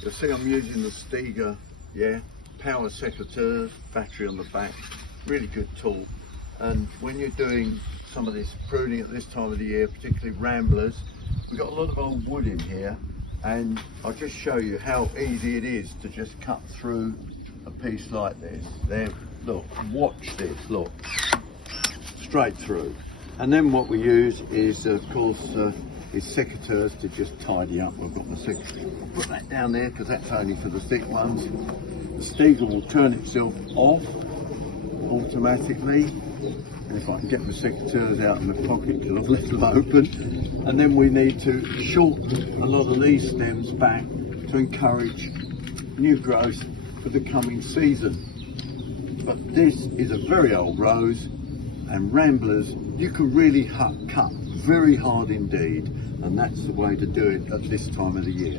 You'll see I'm using the Stiga, yeah, power secateurs, battery on the back, really good tool. And when you're doing some of this pruning at this time of the year, particularly ramblers, we've got a lot of old wood in here, and I'll just show you how easy it is to just cut through a piece like this. There, look, watch this, look, straight through. And then what we use is, of course, is secateurs to just tidy up. I've got my secateurs. I'll put that down there because that's only for the thick ones. The Stiga will turn itself off automatically. And if I can get the secateurs out of my pocket because I've left them open. And then we need to shorten a lot of these stems back to encourage new growth for the coming season. But this is a very old rose, and ramblers you can really cut very hard indeed, and that's the way to do it at this time of the year.